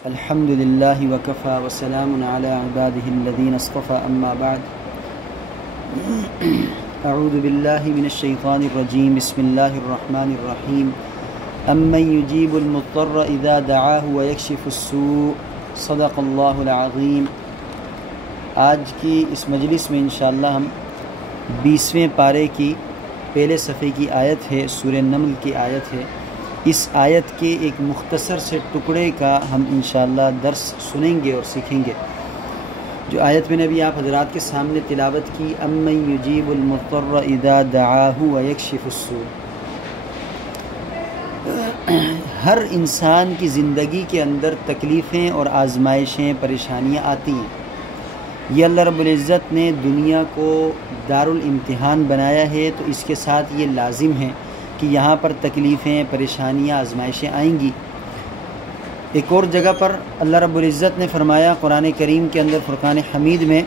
الحمد لله وكفى وسلام على عباده الذين اصطفى أما بعد أعوذ بالله من الشيطان الرجيم بسم الله الرحمن الرحيم أمن يجيب المضطر إذا دعاه ويكشف السوء صدق الله العظيم۔ آج کی اس مجلس میں انشاءاللہ ہم 20ویں پارے کی پہلے صفحے کی آیت ہے، سورہ نمل کی آیت ہے۔ اس آیت کے ایک مختصر سے ٹکڑے کا ہم انشاءاللہ درس سنیں گے اور سیکھیں گے۔ جو آیت میں نے ابھی آپ حضرات کے سامنے تلاوت کی، امن یجیب المضطر اذا دعاہ ویکشف السوء، ہر انسان کی زندگی کے اندر تکلیفیں اور آزمائشیں، پریشانیاں آتی ہیں۔ یہ اللہ رب العزت نے دنیا کو دارالامتحان بنایا ہے، تو اس کے ساتھ یہ لازم ہے کہ یہاں پر تکلیفیں، پریشانیاں، آزمائشیں آئیں گی۔ ایک اور جگہ پر اللہ رب العزت نے فرمایا قرآن کریم کے اندر فرقان حمید میں،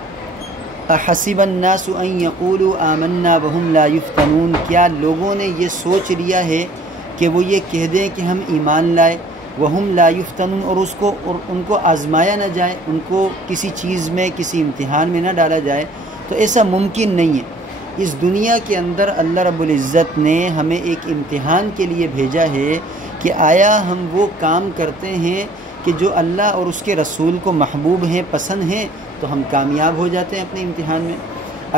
احسب الناس ان یقولوا آمنا وهم لا یفتنون، کیا لوگوں نے یہ سوچ لیا ہے کہ وہ یہ کہہ دیں کہ ہم ایمان لائے، وهم لا یفتنون، اور ان کو آزمایا نہ جائے، ان کو کسی چیز میں، کسی امتحان میں نہ ڈالا جائے، تو ایسا ممکن نہیں ہے۔ اس دنیا کے اندر اللہ رب العزت نے ہمیں ایک امتحان کے لیے بھیجا ہے کہ آیا ہم وہ کام کرتے ہیں کہ جو اللہ اور اس کے رسول کو محبوب ہیں، پسند ہیں، تو ہم کامیاب ہو جاتے ہیں اپنے امتحان میں۔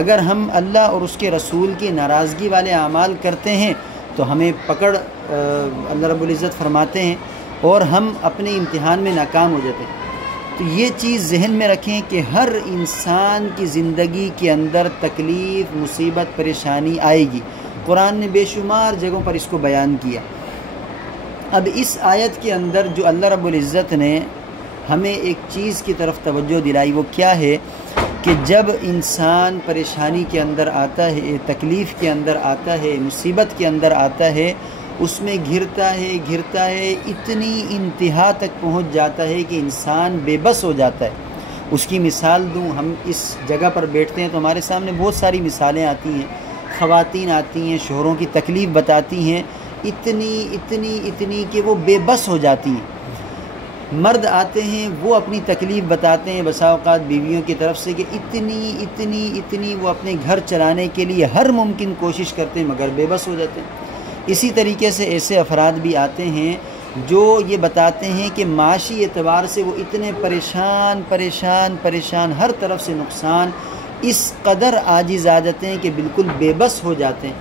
اگر ہم اللہ اور اس کے رسول کی ناراضگی والے اعمال کرتے ہیں تو ہمیں پکڑ اللہ رب العزت فرماتے ہیں اور ہم اپنے امتحان میں ناکام ہو جاتے ہیں۔ تو یہ چیز ذہن میں رکھیں کہ ہر انسان کی زندگی کے اندر تکلیف، مصیبت، پریشانی آئے گی۔ قرآن نے بے شمار جگہوں پر اس کو بیان کیا۔ اب اس آیت کے اندر جو اللہ رب العزت نے ہمیں ایک چیز کی طرف توجہ دلائی، وہ کیا ہے کہ جب انسان پریشانی کے اندر آتا ہے، تکلیف کے اندر آتا ہے، مصیبت کے اندر آتا ہے، اس میں گھرتا ہے، اتنی انتہا تک پہنچ جاتا ہے کہ انسان بے بس ہو جاتا ہے۔ اس کی مثال دوں، ہم اس جگہ پر بیٹھتے ہیں تو ہمارے سامنے بہت ساری مثالیں آتی ہیں، خواتین آتی ہیں، شوہروں کی تکلیف بتاتی ہیں، اتنی کہ وہ بے بس ہو جاتی ہیں۔ مرد آتے ہیں، وہ اپنی تکلیف بتاتے ہیں بسا اوقات بیویوں کی طرف سے کہ اتنی وہ اپنے گھر چلانے کے لیے ہر ممکن کوشش کرتے ہیں مگر بے بس ہو جاتے ہیں۔ اسی طریقے سے ایسے افراد بھی آتے ہیں جو یہ بتاتے ہیں کہ معاشی اعتبار سے وہ اتنے پریشان، ہر طرف سے نقصان، اس قدر عاجز آ جاتے ہیں کہ بالکل بے بس ہو جاتے ہیں۔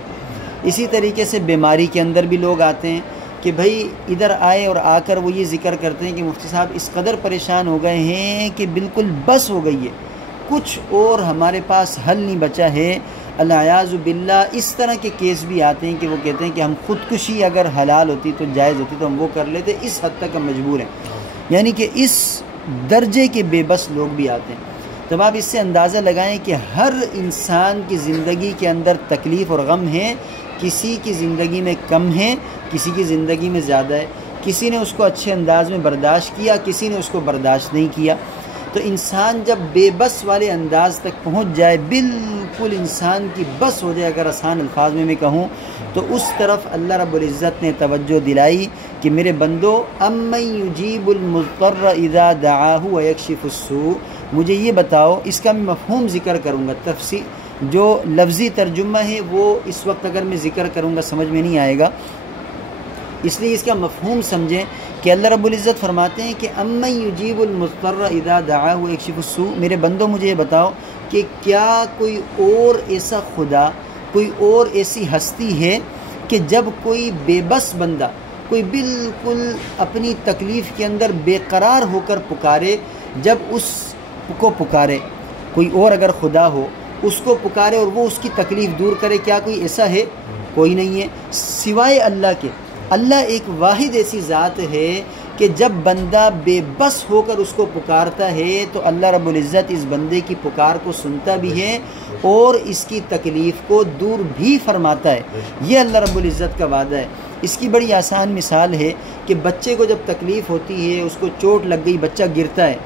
اسی طریقے سے بیماری کے اندر بھی لوگ آتے ہیں کہ بھائی ادھر آئے اور آ کر وہ یہ ذکر کرتے ہیں کہ مفتی صاحب اس قدر پریشان ہو گئے ہیں کہ بالکل بس ہو گئی ہے، کچھ اور ہمارے پاس حل نہیں بچا ہے۔ الیاذ باللہ اس طرح کے کیس بھی آتے ہیں کہ وہ کہتے ہیں کہ ہم خودکشی اگر حلال ہوتی تو جائز ہوتی تو ہم وہ کر لیتے، اس حد تک ہم مجبور ہیں، یعنی کہ اس درجے کے بے بس لوگ بھی آتے ہیں۔ تب آپ اس سے اندازہ لگائیں کہ ہر انسان کی زندگی کے اندر تکلیف اور غم ہے، کسی کی زندگی میں کم ہے، کسی کی زندگی میں زیادہ ہے، کسی نے اس کو اچھے انداز میں برداشت کیا، کسی نے اس کو برداشت نہیں کیا۔ تو انسان جب بے بس والے انداز تک پہنچ جائے، بالکل انسان کی بس ہو جائے، اگر آسان الفاظ میں کہوں تو اس طرف اللہ رب العزت نے توجہ دلائی کہ میرے بندو، امن یجیب المضطر اذا دعاہ ویکشف السوء، مجھے یہ بتاؤ، اس کا میں مفہوم ذکر کروں گا۔ تفسیر جو لفظی ترجمہ ہے وہ اس وقت اگر میں ذکر کروں گا سمجھ میں نہیں آئے گا، اس لیے اس کا مفہوم سمجھیں کہ اللہ رب العزت فرماتے ہیں کہ امن یجیب المضطر اذا دعاہ ویکشف السوء، میرے بندو مجھے یہ بتاؤ کہ کیا کوئی اور ایسا خدا، کوئی اور ایسی ہستی ہے کہ جب کوئی بے بس بندہ، کوئی بالکل اپنی تکلیف کے اندر بے قرار ہو کر پکارے، جب اس کو پکارے، کوئی اور اگر خدا ہو اس کو پکارے اور وہ اس کی تکلیف دور کرے، کیا کوئی ایسا ہے؟ کوئی نہیں ہے سوائے اللہ کے۔ اللہ ایک واحد ایسی ذات ہے کہ جب بندہ بے بس ہو کر اس کو پکارتا ہے تو اللہ رب العزت اس بندے کی پکار کو سنتا بھی ہے اور اس کی تکلیف کو دور بھی فرماتا ہے۔ یہ اللہ رب العزت کا وعدہ ہے۔ اس کی بڑی آسان مثال ہے کہ بچے کو جب تکلیف ہوتی ہے، اس کو چوٹ لگ گئی، بچہ گرتا ہے،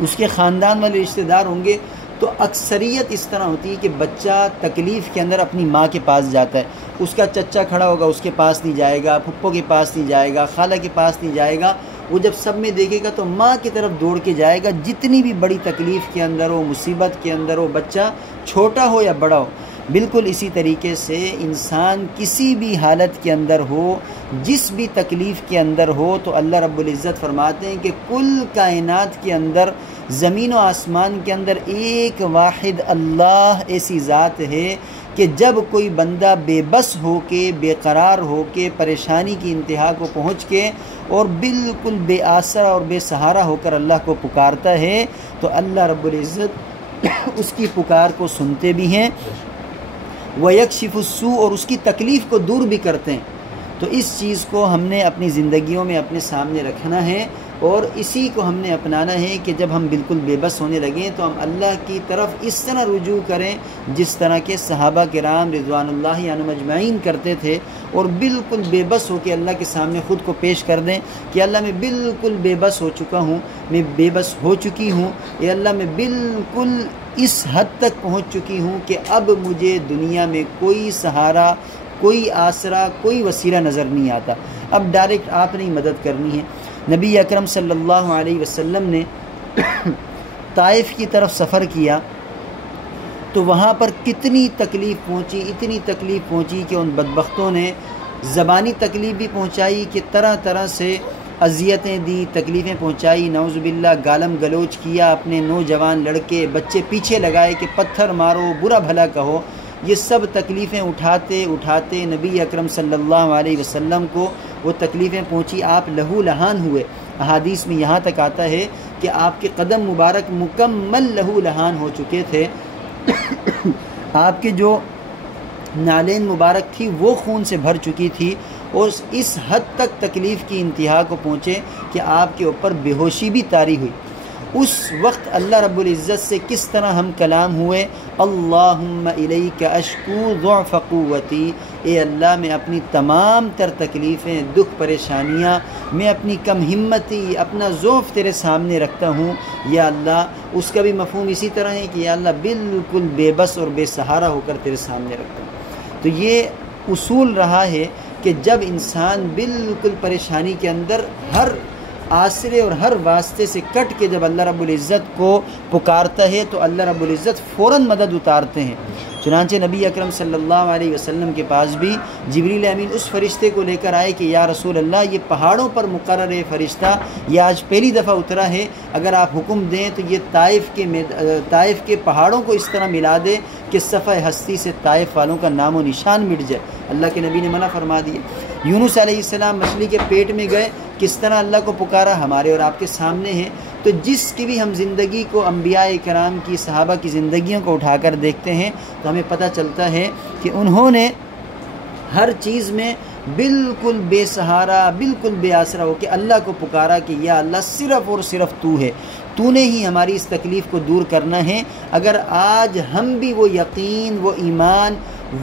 اس کے خاندان والے رشتہ دار ہوں گے تو اکثریت اس طرح ہوتی ہے کہ بچہ تکلیف کے اندر اپنی ماں کے پاس جاتا ہے، اس کا چچا کھڑا ہوگا اس کے پاس نہیں جائے گا، پھپھو کے پاس نہیں جائے گا، خالہ کے پاس نہیں جائے گا، وہ جب سب میں دیکھے گا تو ماں کی طرف دوڑ کے جائے گا، جتنی بھی بڑی تکلیف کے اندر ہو، مصیبت کے اندر ہو، بچہ چھوٹا ہو یا بڑا ہو۔ بالکل اسی طریقے سے انسان کسی بھی حالت کے اندر ہو، جس بھی تکلیف کے اندر ہو، تو اللہ رب العزت فرماتے ہیں کہ کل کائنات کے اندر، زمین و آسمان کے اندر ایک واحد اللہ ایسی ذات ہے کہ جب کوئی بندہ بے بس ہو کے، بے قرار ہو کے، پریشانی کی انتہا کو پہنچ کے اور بالکل بے آسرا اور بے سہارا ہو کر اللہ کو پکارتا ہے، تو اللہ رب العزت اس کی پکار کو سنتے بھی ہیں، وَيَكْشِفُ السُّوءَ، اور اس کی تکلیف کو دور بھی کرتے ہیں۔ تو اس چیز کو ہم نے اپنی زندگیوں میں اپنے سامنے رکھنا ہے، اور اسی کو ہم نے اپنانا ہے کہ جب ہم بالکل بے بس ہونے لگیں تو ہم اللہ کی طرف اس طرح رجوع کریں جس طرح کے صحابہ کرام رضوان اللہ عنہم اجمعین کرتے تھے، اور بالکل بے بس ہو کے اللہ کے سامنے خود کو پیش کر دیں کہ اللہ میں بالکل بے بس ہو چکا ہوں، میں بے بس ہو چکی ہوں، اے اللہ میں بالکل اس حد تک پہنچ چکی ہوں کہ اب مجھے دنیا میں کوئی سہارا، کوئی آسرا، کوئی وسیلہ نظر نہیں آتا، اب ڈائریکٹ آپ نے مدد کرنی ہے۔ نبی اکرم صلی اللہ علیہ وسلم نے طائف کی طرف سفر کیا تو وہاں پر کتنی تکلیف پہنچی، اتنی تکلیف پہنچی کہ ان بدبختوں نے زبانی تکلیف بھی پہنچائی کہ طرح طرح سے اذیتیں دی، تکلیفیں پہنچائی، نعوذ باللہ گالم گلوچ کیا، اپنے نوجوان لڑکے بچے پیچھے لگائے کہ پتھر مارو، برا بھلا کہو۔ یہ سب تکلیفیں اٹھاتے اٹھاتے نبی اکرم صلی اللہ علیہ وسلم کو وہ تکلیفیں پہنچی، آپ لہو لہان ہوئے۔ احادیث میں یہاں تک آتا ہے کہ آپ کے قدم مبارک مکمل لہو لہان ہو چکے تھے، آپ کے جو نالین مبارک تھی وہ خون سے بھر چکی تھی، اور اس حد تک تکلیف کی انتہا کو پہنچے کہ آپ کے اوپر بے ہوشی بھی طاری ہوئی۔ اس وقت اللہ رب العزت سے کس طرح ہم کلام ہوئے، اللہم الیک اشکو ضعف قوتی، اے اللہ میں اپنی تمام تر تکلیفیں، دکھ، پریشانیاں، میں اپنی کم ہمتی، اپنا ضعف تیرے سامنے رکھتا ہوں یا اللہ۔ اس کا بھی مفہوم اسی طرح ہے کہ یا اللہ بالکل بے بس اور بے سہارا ہو کر تیرے سامنے رکھتا ہوں۔ تو یہ اصول رہا ہے کہ جب انسان بالکل پریشانی کے اندر ہر آسرے اور ہر واسطے سے کٹ کے جب اللہ رب العزت کو پکارتا ہے تو اللہ رب العزت فوراً مدد اتارتے ہیں۔ چنانچہ نبی اکرم صلی اللہ علیہ وسلم کے پاس بھی جبریل امین اس فرشتے کو لے کر آئے کہ یا رسول اللہ، یہ پہاڑوں پر مقرر ہے فرشتہ، یہ آج پہلی دفعہ اترا ہے، اگر آپ حکم دیں تو یہ طائف کے پہاڑوں کو اس طرح ملا دے کہ صفحہ ہستی سے طائف والوں کا نام و نشان مٹ جائے۔ اللہ کے نبی نے منع فرما دیا۔ یونس علیہ السلام مچھلی کے پیٹ میں گئے، کس طرح اللہ کو پکارا ہمارے اور آپ کے سامنے ہے۔ تو جس کی بھی ہم زندگی کو، انبیاء کرام کی، صحابہ کی زندگیوں کو اٹھا کر دیکھتے ہیں تو ہمیں پتہ چلتا ہے کہ انہوں نے ہر چیز میں بالکل بے سہارا، بالکل بے آسرا ہو کے اللہ کو پکارا کہ یا اللہ صرف اور صرف تو ہے، تو نے ہی ہماری اس تکلیف کو دور کرنا ہے۔ اگر آج ہم بھی وہ یقین، وہ ایمان،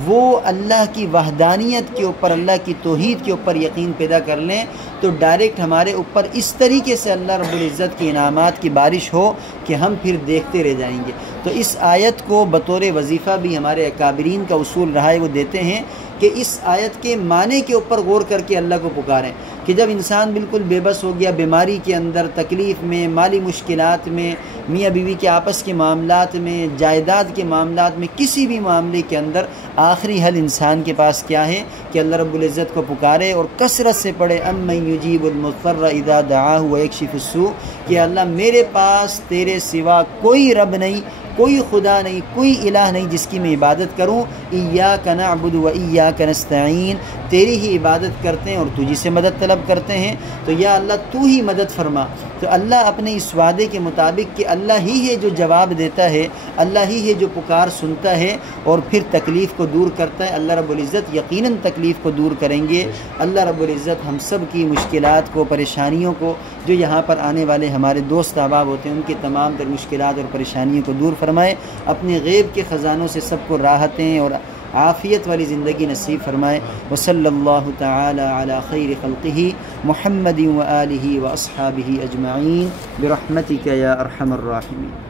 وہ اللہ کی وحدانیت کے اوپر، اللہ کی توحید کے اوپر یقین پیدا کر لیں تو ڈائریکٹ ہمارے اوپر اس طریقے سے اللہ رب العزت کی انعامات کی بارش ہو کہ ہم پھر دیکھتے رہ جائیں گے۔ تو اس آیت کو بطور وظیفہ بھی ہمارے اکابرین کا اصول رہا ہے، وہ دیتے ہیں کہ اس آیت کے معنی کے اوپر غور کر کے اللہ کو پکاریں کہ جب انسان بالکل بے بس ہو گیا، بیماری کے اندر، تکلیف میں، مالی مشکلات میں، میاں بیوی کے آپس کے معاملات میں، جائیداد کے معاملات میں، کسی بھی معاملے کے اندر آخری حل انسان کے پاس کیا ہے کہ اللہ رب العزت کو پکارے اور کثرت سے پڑھے امن یجیب المضطر اذا دعاہ ویکشف السوء، کہ اللہ میرے پاس تیرے سوا کوئی رب نہیں، کوئی خدا نہیں، کوئی الہ نہیں جس کی میں عبادت کروں، ایاک نعبد و ایاک نستعین، تیری ہی عبادت کرتے ہیں اور تجھی سے مدد طلب کرتے ہیں، تو یا اللہ تو ہی مدد فرما۔ تو اللہ اپنے اس وعدے کے مطابق کہ اللہ ہی ہے جو جواب دیتا ہے، اللہ ہی ہے جو پکار سنتا ہے اور پھر تکلیف کو دور کرتا ہے، اللہ رب العزت یقیناً تکلیف کو دور کریں گے۔ اللہ رب العزت ہم سب کی مشکلات کو، پریشانیوں کو، جو یہاں پر آنے والے ہمارے دوست احباب ہوتے ہیں ان کی تمام تر مشکلات اور پریشانیوں کو دور فرمائے، اپنے غیب کے خزانوں سے سب کو راحتیں اور عافیت والی زندگی نصیب فرمائے۔ وصلی اللہ تعالی علی خیر خلقہ محمد و آلہ و اصحابہ اجمعین برحمتک یا ارحم الراحمین۔